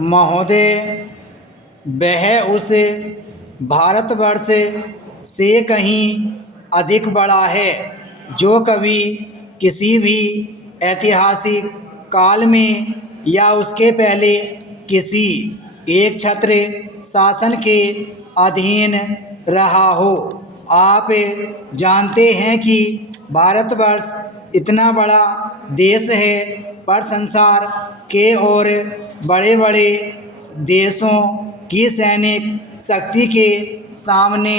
महोदय, वह उस भारतवर्ष से कहीं अधिक बड़ा है जो कभी किसी भी ऐतिहासिक काल में या उसके पहले किसी एक छत्र शासन के अधीन रहा हो। आप जानते हैं कि भारतवर्ष इतना बड़ा देश है, पर संसार के और बड़े बड़े देशों की सैनिक शक्ति के सामने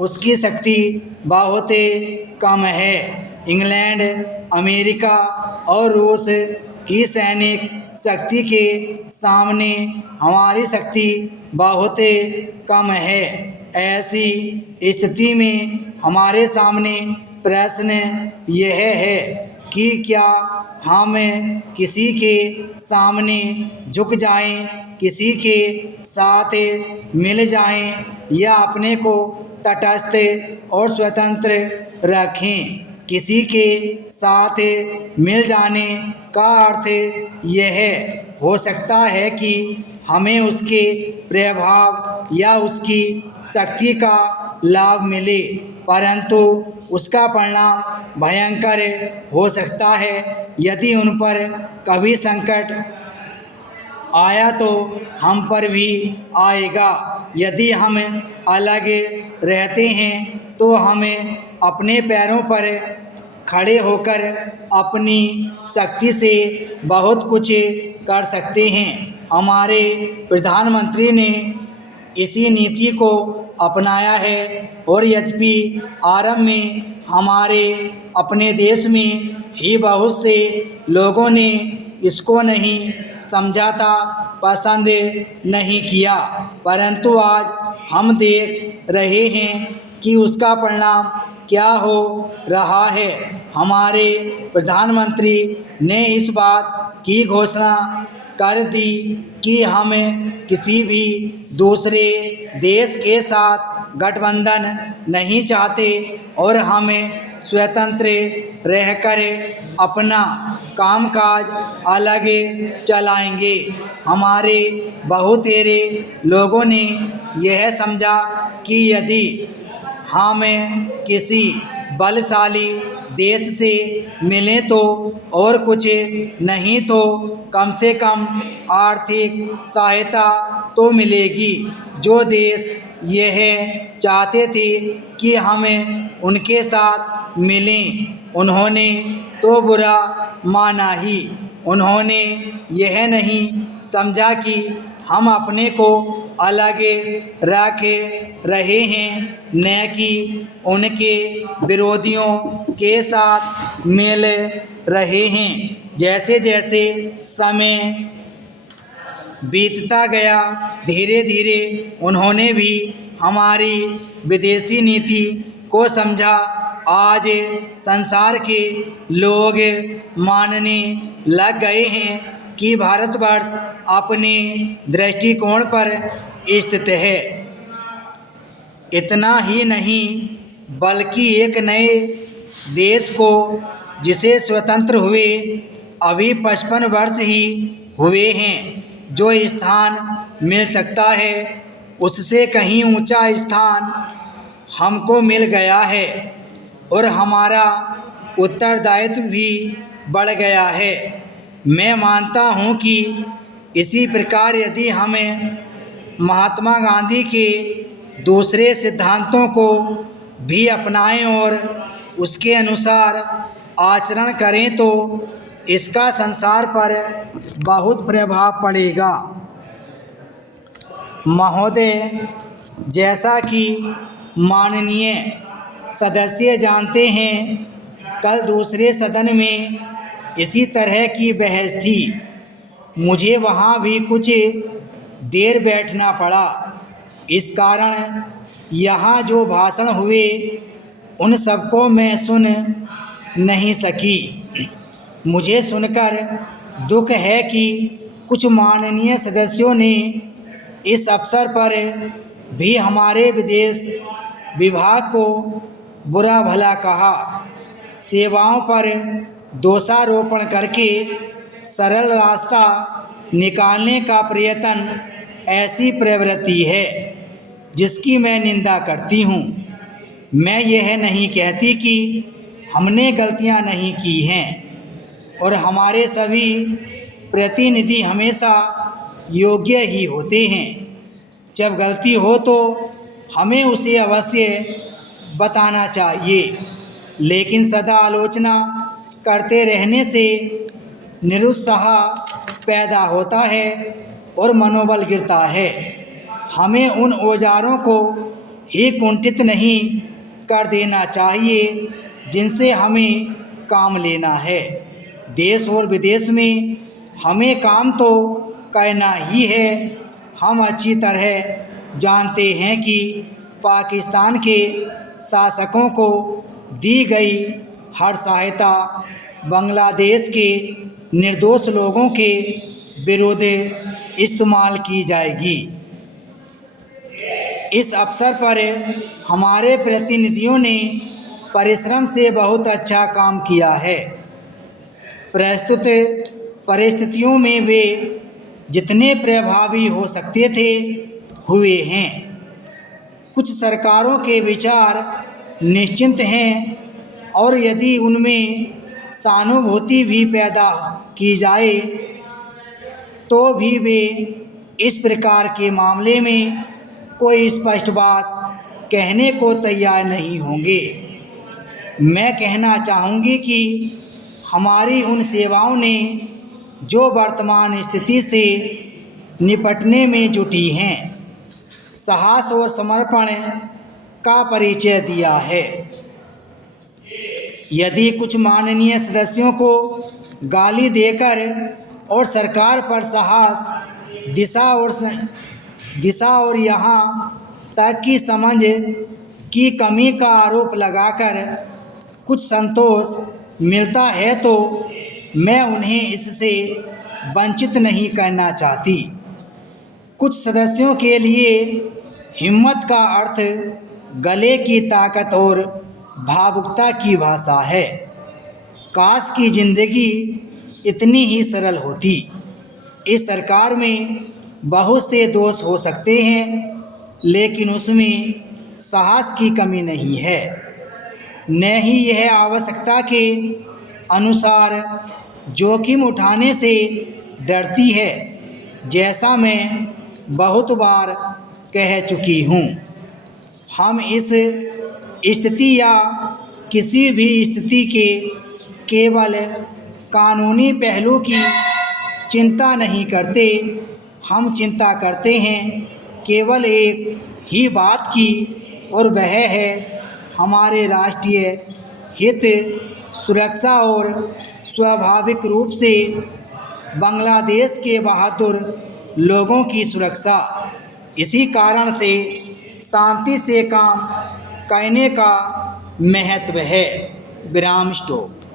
उसकी शक्ति बहुत कम है। इंग्लैंड, अमेरिका और रूस की सैनिक शक्ति के सामने हमारी शक्ति बहुत कम है। ऐसी स्थिति में हमारे सामने प्रश्न यह है कि क्या हम किसी के सामने झुक जाएं, किसी के साथ मिल जाएं, या अपने को तटस्थ और स्वतंत्र रखें। किसी के साथ मिल जाने का अर्थ यह हो सकता है कि हमें उसके प्रभाव या उसकी शक्ति का लाभ मिले, परंतु उसका परिणाम भयंकर हो सकता है। यदि उन पर कभी संकट आया तो हम पर भी आएगा। यदि हम अलग रहते हैं तो हमें अपने पैरों पर खड़े होकर अपनी शक्ति से बहुत कुछ कर सकते हैं। हमारे प्रधानमंत्री ने इसी नीति को अपनाया है, और यद्यपि आरंभ में हमारे अपने देश में ही बहुत से लोगों ने इसको नहीं समझा था, पसंद नहीं किया, परंतु आज हम देख रहे हैं कि उसका परिणाम क्या हो रहा है। हमारे प्रधानमंत्री ने इस बात की घोषणा कर दी कि हम किसी भी दूसरे देश के साथ गठबंधन नहीं चाहते और हम स्वतंत्र रहकर अपना कामकाज अलग चलाएंगे। हमारे बहुतेरे लोगों ने यह समझा कि यदि हम किसी बलशाली देश से मिलें तो और कुछ नहीं तो कम से कम आर्थिक सहायता तो मिलेगी। जो देश यह चाहते थे कि हम उनके साथ मिलें, उन्होंने तो बुरा माना ही। उन्होंने यह नहीं समझा कि हम अपने को अलग रख रहे हैं, न कि उनके विरोधियों के साथ मिल रहे हैं। जैसे जैसे समय बीतता गया, धीरे धीरे उन्होंने भी हमारी विदेशी नीति को समझा। आज संसार के लोग मानने लग गए हैं कि भारतवर्ष अपने दृष्टिकोण पर स्थित है। इतना ही नहीं, बल्कि एक नए देश को जिसे स्वतंत्र हुए अभी 55 वर्ष ही हुए हैं, जो स्थान मिल सकता है उससे कहीं ऊंचा स्थान हमको मिल गया है, और हमारा उत्तरदायित्व भी बढ़ गया है। मैं मानता हूँ कि इसी प्रकार यदि हमें महात्मा गांधी के दूसरे सिद्धांतों को भी अपनाएं और उसके अनुसार आचरण करें तो इसका संसार पर बहुत प्रभाव पड़ेगा। महोदय, जैसा कि माननीय सदस्य जानते हैं, कल दूसरे सदन में इसी तरह की बहस थी। मुझे वहाँ भी कुछ देर बैठना पड़ा। इस कारण यहाँ जो भाषण हुए उन सबको मैं सुन नहीं सकी। मुझे सुनकर दुख है कि कुछ माननीय सदस्यों ने इस अवसर पर भी हमारे विदेश विभाग को बुरा भला कहा, सेवाओं पर दोषारोपण करके सरल रास्ता निकालने का प्रयत्न ऐसी प्रवृत्ति है जिसकी मैं निंदा करती हूँ। मैं यह नहीं कहती कि हमने गलतियाँ नहीं की हैं और हमारे सभी प्रतिनिधि हमेशा योग्य ही होते हैं। जब गलती हो तो हमें उसे अवश्य बताना चाहिए, लेकिन सदा आलोचना करते रहने से निरुत्साह पैदा होता है और मनोबल गिरता है। हमें उन औजारों को ही कुंठित नहीं कर देना चाहिए जिनसे हमें काम लेना है। देश और विदेश में हमें काम तो करना ही है। हम अच्छी तरह जानते हैं कि पाकिस्तान के शासकों को दी गई हर सहायता बांग्लादेश के निर्दोष लोगों के विरुद्ध इस्तेमाल की जाएगी। इस अवसर पर हमारे प्रतिनिधियों ने परिश्रम से बहुत अच्छा काम किया है। प्रस्तुत परिस्थितियों में वे जितने प्रभावी हो सकते थे हुए हैं। कुछ सरकारों के विचार निश्चिंत हैं और यदि उनमें सहानुभूति भी पैदा की जाए तो भी वे इस प्रकार के मामले में कोई स्पष्ट बात कहने को तैयार नहीं होंगे। मैं कहना चाहूँगी कि हमारी उन सेवाओं ने जो वर्तमान स्थिति से निपटने में जुटी हैं, साहस और समर्पण का परिचय दिया है। यदि कुछ माननीय सदस्यों को गाली देकर और सरकार पर साहस दिशा और यहाँ तक की समझ की कमी का आरोप लगाकर कुछ संतोष मिलता है तो मैं उन्हें इससे वंचित नहीं करना चाहती। कुछ सदस्यों के लिए हिम्मत का अर्थ गले की ताकत और भावुकता की भाषा है। काश की जिंदगी इतनी ही सरल होती। इस सरकार में बहुत से दोष हो सकते हैं, लेकिन उसमें साहस की कमी नहीं है, न ही यह आवश्यकता के अनुसार जोखिम उठाने से डरती है, जैसा मैं बहुत बार कह चुकी हूँ। हम इस स्थिति या किसी भी स्थिति के केवल कानूनी पहलू की चिंता नहीं करते, हम चिंता करते हैं केवल एक ही बात की, और वह है हमारे राष्ट्रीय हित, सुरक्षा और स्वाभाविक रूप से बांग्लादेश के बहादुर लोगों की सुरक्षा। इसी कारण से शांति से काम करने का महत्व है। विराम स्टॉप।